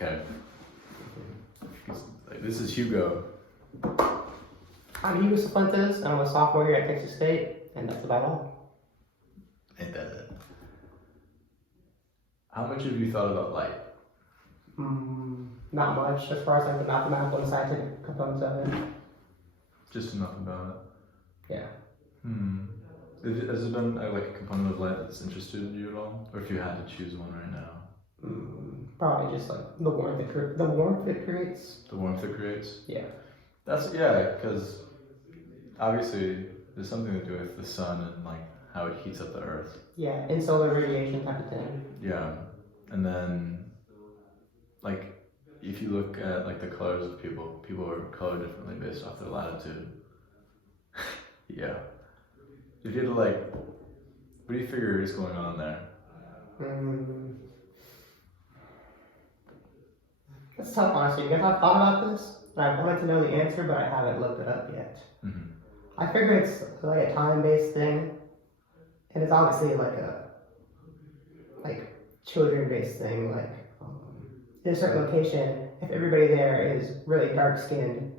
Okay. Like, this is Hugo. I'm Hugo Cifuentes, and I'm a sophomore here at Texas State, and that's about all. Ain't that it? How much have you thought about light? Not much, as far as like the mathematical and scientific components of it. Just enough about Yeah. it. Has it been like a component of light that's interested you at all? Or if you had to choose one right now? Probably just like the warmth it creates. The warmth it creates? Yeah. Because obviously there's something to do with the sun and like how it heats up the earth. Yeah, and solar radiation type of thing. Yeah. And then like if you look at like the colors of people are colored differently based off their latitude. Yeah. If you had to like, what do you figure is going on there? It's tough, honestly, because I've thought about this, and I wanted to know the answer, but I haven't looked it up yet. I figure it's like a time-based thing, and it's obviously like a children-based thing. Like in a certain location, if everybody there is really dark-skinned,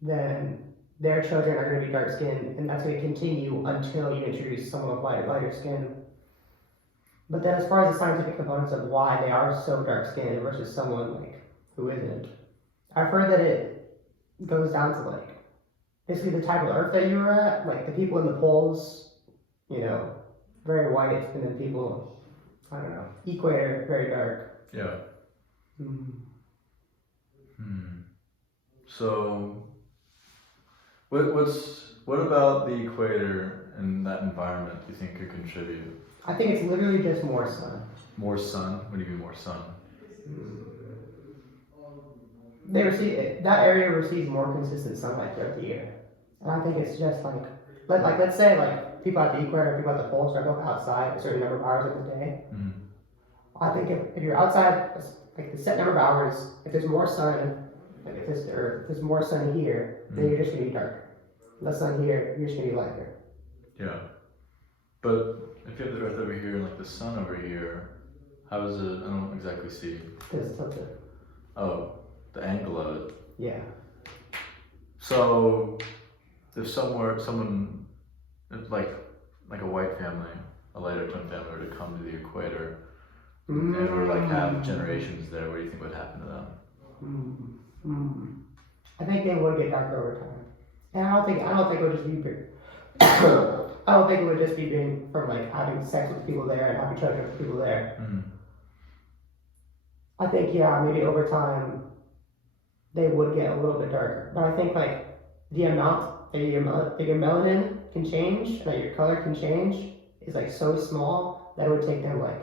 then their children are going to be dark-skinned, and that's going to continue until you introduce someone with lighter skin. But then, as far as the scientific components of why they are so dark-skinned versus someone like who isn't, I've heard that it goes down to like basically the type of Earth that you were at. Like the people in the poles, very white, and then people, I don't know, equator, very dark. Yeah. So, what about the equator and that environment do you think could contribute? I think it's literally just more sun. More sun? What do you mean more sun? That area receives more consistent sunlight throughout the year, and I think it's just like let's say like people at the equator, people at the poles are both outside a certain number of hours of the day. I think if you're outside like the set number of hours, if there's more sun, like if there's more sun here, then you're just gonna be darker. Less sun here, you're just gonna be lighter. Yeah, but if you have the Earth over here and like the sun over here, how is it? I don't exactly see. Because it's tilted. Oh, the angle of it. Yeah. So, if someone, like a white family, a lighter tone family, were to come to the equator and were like have generations there, what do you think would happen to them? I think they would get darker over time, and I don't think it would just be I don't think it would just be being from like having sex with people there and having children with people there. I think maybe over time they would get a little bit darker, but I think like the amount that your melanin can change, that your color can change, is like so small that it would take them like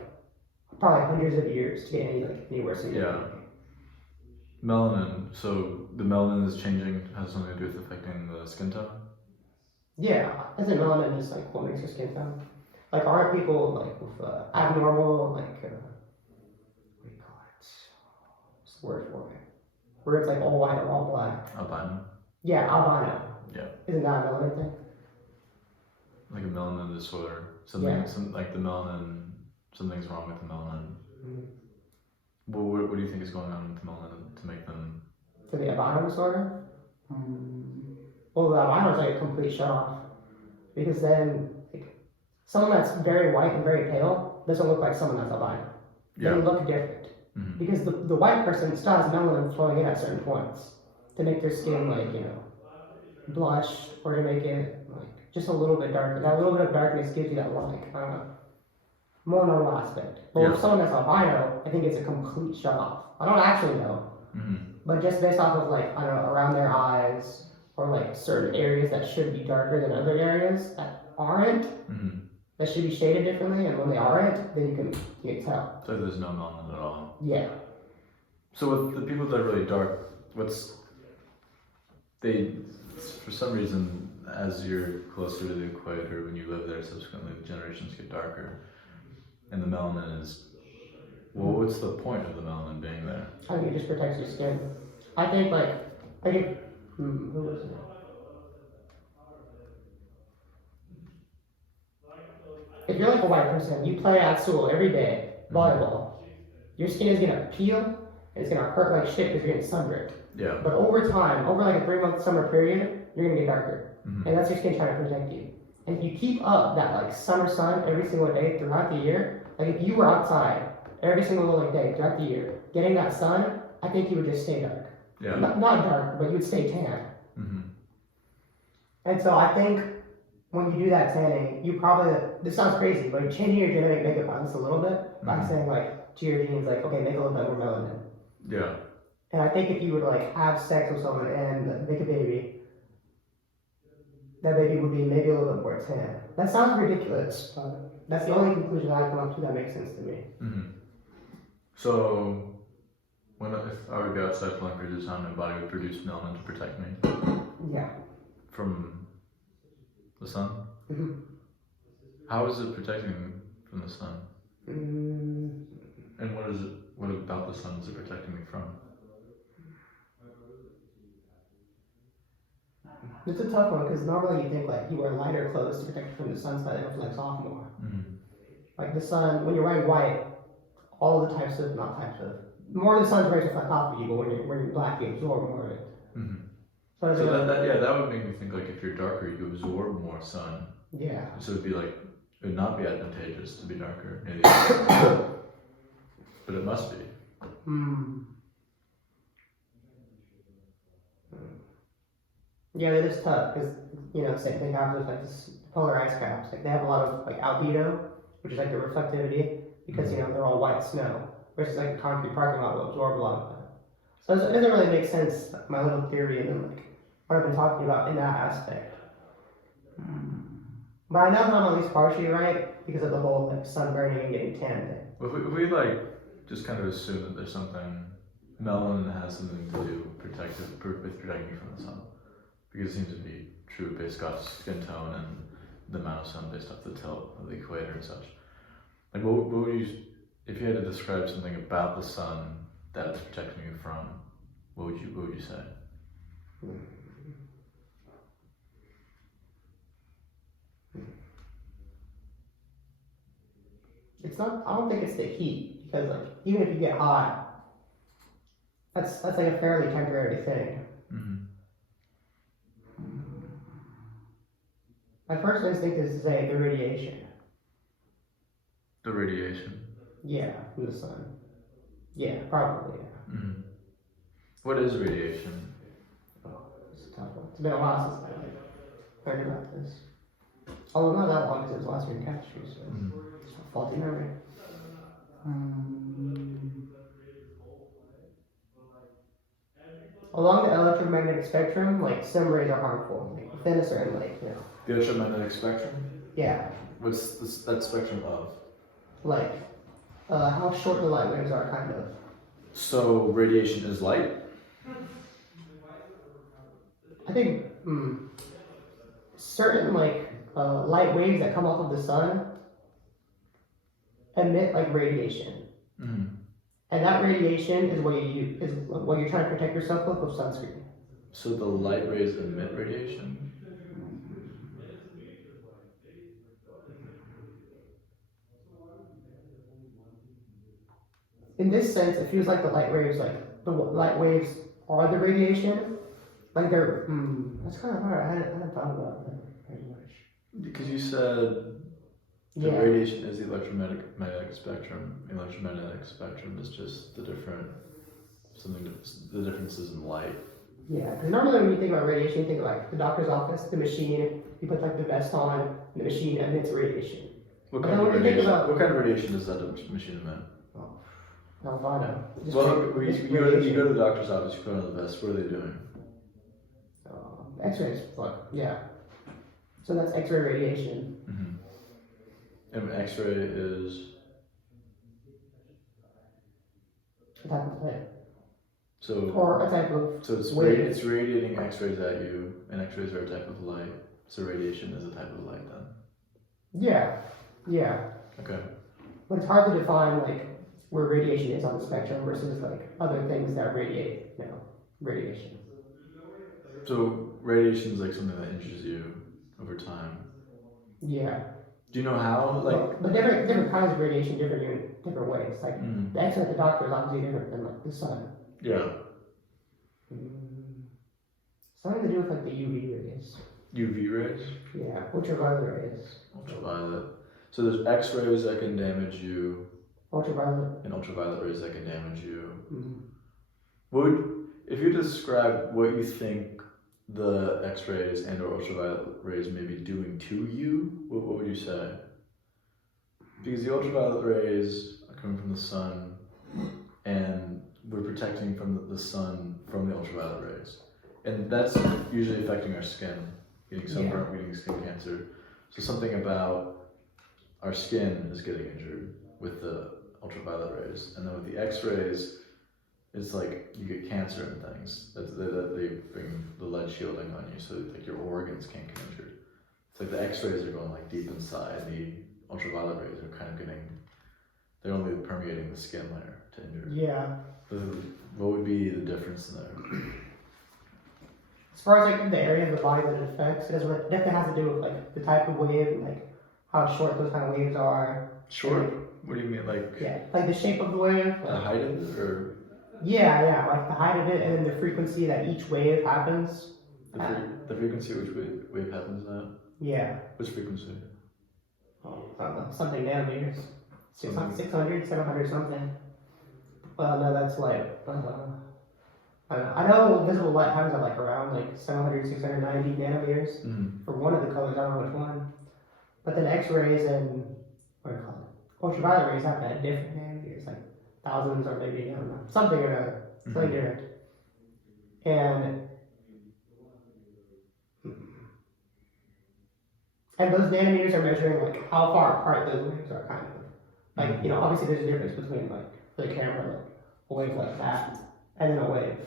probably hundreds of years to get any worse. Yeah. Melanin. So the melanin is changing, has something to do with affecting the skin tone? Yeah, isn't melanin just like what makes your skin tone? Like aren't people like with abnormal like what do you call it? What's the word for it? Where it's like all white or all black. Albino? Yeah, albino. Yeah. Isn't that a melanin thing? Like a melanin disorder. Like the melanin, something's wrong with the melanin. What do you think is going on with the melanin to make them... For the albino disorder? Well, the albino is like a complete shut off. Because then, like, someone that's very white and very pale doesn't look like someone that's albino. They look different. Because the white person still has melanin flowing in at certain points to make their skin, like, blush, or to make it, like, just a little bit darker. That little bit of darkness gives you that, like, I don't know, more normal aspect. But with someone that's albino, I think it's a complete shut off. I don't actually know. But just based off of, like, I don't know, around their eyes, or like certain areas that should be darker than other areas that aren't, that should be shaded differently, and when they aren't, then you can tell. So there's no melanin at all? Yeah. So with the people that are really dark, for some reason, as you're closer to the equator, when you live there, subsequently the generations get darker, and the melanin is, well, what's the point of the melanin being there? I think it just protects your skin. I think who was it? If you're like a white person, you play at school every day, volleyball, your skin is gonna peel and it's gonna hurt like shit because you're getting sunburned. Yeah. But over time, over like a 3-month summer period, you're gonna get darker, Mm-hmm. and that's your skin trying to protect you. And if you keep up that like summer sun every single day throughout the year, like if you were outside every single like day throughout the year, getting that sun, I think you would just stay dark. Yeah. Not dark, but you would stay tan. Mm-hmm. And so I think when you do that tanning, you probably, this sounds crazy, but changing your genetic makeup balance a little bit by saying like to your genes, like, okay, make a little bit more melanin. Yeah. And I think if you would like have sex with someone and make a baby, that baby would be maybe a little bit more tan. That sounds ridiculous, but that's the only conclusion I come up to that makes sense to me. Mm-hmm. So, if I were to go outside for long periods of time, my body would produce melanin to protect me Yeah. from the sun. Mm-hmm. How is it protecting me from the sun? Mm, And what is it? What about the sun is it protecting me from? it's a tough one because normally you think like you wear lighter clothes to protect you from the sun so that it reflects off more. Mm-hmm. Like the sun, when you're wearing white, all the types of, not types of, more of the sun's rays reflect off of you, but when you're wearing black, you absorb more of it. Mm-hmm. So, So that would make me think like if you're darker, you absorb more sun. yeah. So it'd be like it would not be advantageous to be darker, maybe. But it must be. Hmm. Yeah, it is tough because you know, say they have those like this polar ice caps. Like they have a lot of like albedo, which is like the reflectivity, because you know they're all white snow, versus like a concrete parking lot will absorb a lot of that. So it doesn't really make sense. My little theory and then like what I've been talking about in that aspect. But I know that I'm at least partially right because of the whole like sun burning and getting tan thing. If we like just kind of assume that there's something melanin has something to do with protecting you from the sun, because it seems to be true based off skin tone and the amount of sun based off the tilt of the equator and such. Like what would you, if you had to describe something about the sun that it's protecting you from, what would you say? It's not. I don't think it's the heat because like even if you get hot, that's like a fairly temporary thing. Mm-hmm. My first instinct is to say the radiation. The radiation. Yeah, from the sun. Yeah, probably. Yeah. Mm-hmm. What is radiation? Oh, it's a tough one. It's been a while since I learned about this. Although not that long because it was last year in chemistry, so it's a faulty memory. Along the electromagnetic spectrum, like some rays are harmful, like within a certain you know. The electromagnetic spectrum? Yeah, What's that spectrum of? like how short the light waves are, kind of. So radiation is light? I think certain like light waves that come off of the sun emit like radiation, Mm-hmm. and that radiation is what you use, is what you're trying to protect yourself with sunscreen. So the light rays emit radiation? In this sense, it feels like the light waves, like the light waves are the radiation. Like they're, that's kind of hard. I hadn't thought about that very much. Because you said the Yeah. radiation is the electromagnetic spectrum. The electromagnetic spectrum is just the the differences in light. Yeah, because normally when you think about radiation, you think of like the doctor's office, the machine, you put like the vest on, and the machine emits radiation. What But kind then of when you think radiation? about- What kind of radiation does that machine emit? Now if I know. Just Well, just you go to the doctor's office. You put on the vest. What are they doing? X-rays, fuck, yeah. So that's X-ray radiation. Mm-hmm. And X-ray is A type of light. so. Or a type of So it's wave. it's radiating X-rays at you, and X-rays are a type of light. So radiation is a type of light then. Yeah. Okay. But it's hard to define like where radiation is on the spectrum versus like other things that radiate, radiation. So radiation is like something that injures you over time. Yeah. Do you know how? Like, but different kinds of radiation differ in different ways. Like mm, the X-ray at the doctor is obviously different than like the sun. yeah, Mm, something to do with like the UV rays. UV rays, Yeah, ultraviolet rays. ultraviolet. So there's X-rays that can damage you, Ultraviolet. and ultraviolet rays that can damage you. Mm. If you describe what you think the X-rays and or ultraviolet rays may be doing to you, what would you say? Because the ultraviolet rays are coming from the sun, and we're protecting from the sun from the ultraviolet rays, and that's usually affecting our skin, getting sunburn, getting skin cancer. So something about our skin is getting injured with the ultraviolet rays, and then with the X-rays, it's like you get cancer and things. They bring the lead shielding on you, so like your organs can't get injured. It's like the X-rays are going like deep inside. The ultraviolet rays are kind of they're only permeating the skin layer to injure. Yeah. What would be the difference in there? As far as like the area of the body that it affects, it definitely has to do with like the type of wave and like how short those kind of waves are. Short? What do you mean, like Yeah, like the shape of the wave. the height of it, or Yeah, like the height of it and then the frequency that each wave happens. the frequency which wave happens at? Yeah. Which frequency? Oh, I don't know, something nanometers. Something. 600, 700 something. Well, no, that's light. I don't know. I know visible light happens at like around like 700, 690 nanometers Mm-hmm. for one of the colors. I don't know which one. But then X-rays and what do you call it? Ultraviolet rays happen at different nanometers, like thousands or maybe I don't know something or another, something different. And those nanometers are measuring like how far apart those waves are, kind of. Like, you know, obviously there's a difference between like for the camera, like a wave like that and then a wave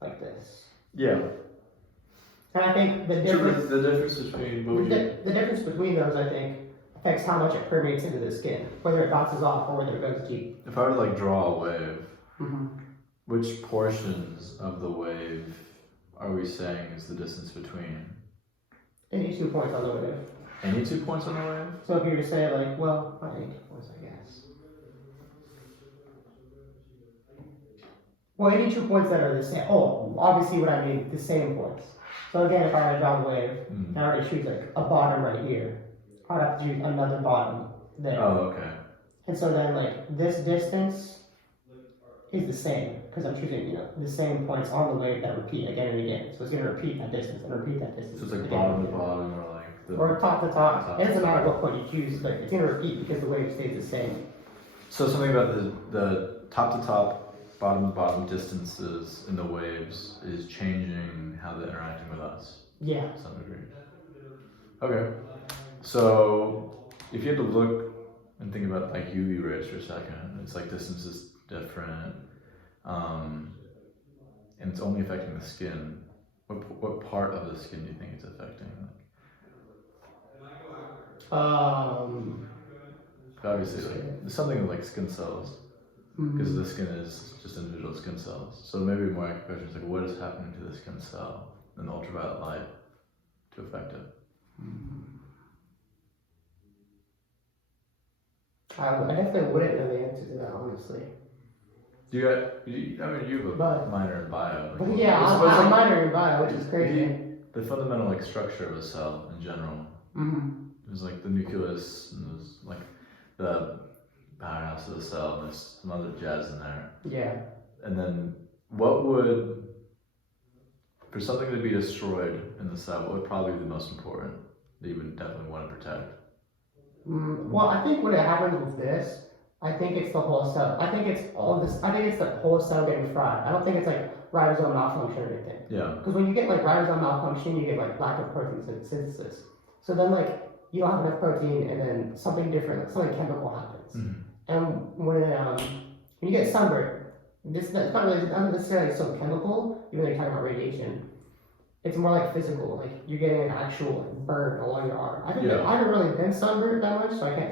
like this. Yeah. And I think the So difference the difference between what would you? the difference between those, I think, affects how much it permeates into the skin, whether it bounces off or whether it goes deep. If I were to like draw a wave, Mm-hmm. which portions of the wave are we saying is the distance between? Any 2 points on the wave. Any 2 points on the wave? So if you were to say like, well, not any 2 points, I guess. Well, any 2 points that are the same. Oh, obviously what I mean, the same points. So again, if I were to draw the wave, and I were to choose like a bottom right here, I'd have to choose another bottom there. Oh, okay. And so then like this distance is the same because I'm choosing, you know, the same points on the wave that repeat again and again. So it's going to repeat that distance and repeat that distance. So it's like again bottom and to again. bottom, or like the. Or top to top. Top. It doesn't matter what point you choose, but it's going to repeat because the wave stays the same. So something about the top to top, bottom to bottom distances in the waves is changing how they're interacting with us. Yeah. To some degree. Okay. So if you had to look and think about like UV rays for a second, it's like distance is different, and it's only affecting the skin. What part of the skin do you think it's affecting? Obviously, like there's something like skin cells, because the skin is just individual skin cells. So maybe more accurate question is like, what is happening to the skin cell in the ultraviolet light to affect it? I definitely wouldn't know the answer to that, honestly. You have a But- minor in bio. But yeah, I'm minor in bio, which is crazy. The fundamental like structure of a cell in general. Mm-hmm. There's like the nucleus, and there's like the powerhouse of the cell, and there's some other jazz in there. Yeah. And then for something to be destroyed in the cell, what would probably be the most important that you would definitely want to protect? Well, I think when it happens with this, I think it's the whole cell. I think it's all this. I think it's the whole cell getting fried. I don't think it's like ribosome malfunction or anything. Yeah. Because when you get like ribosome malfunction, you get like lack of protein synthesis. So then like you don't have enough protein, and then something different, like something chemical happens. Mm-hmm. And when you get sunburn, it's not necessarily so chemical. Even though you're talking about radiation, it's more like physical. Like you're getting an actual like, burn along your arm. I haven't really been sunburned that much, so I can't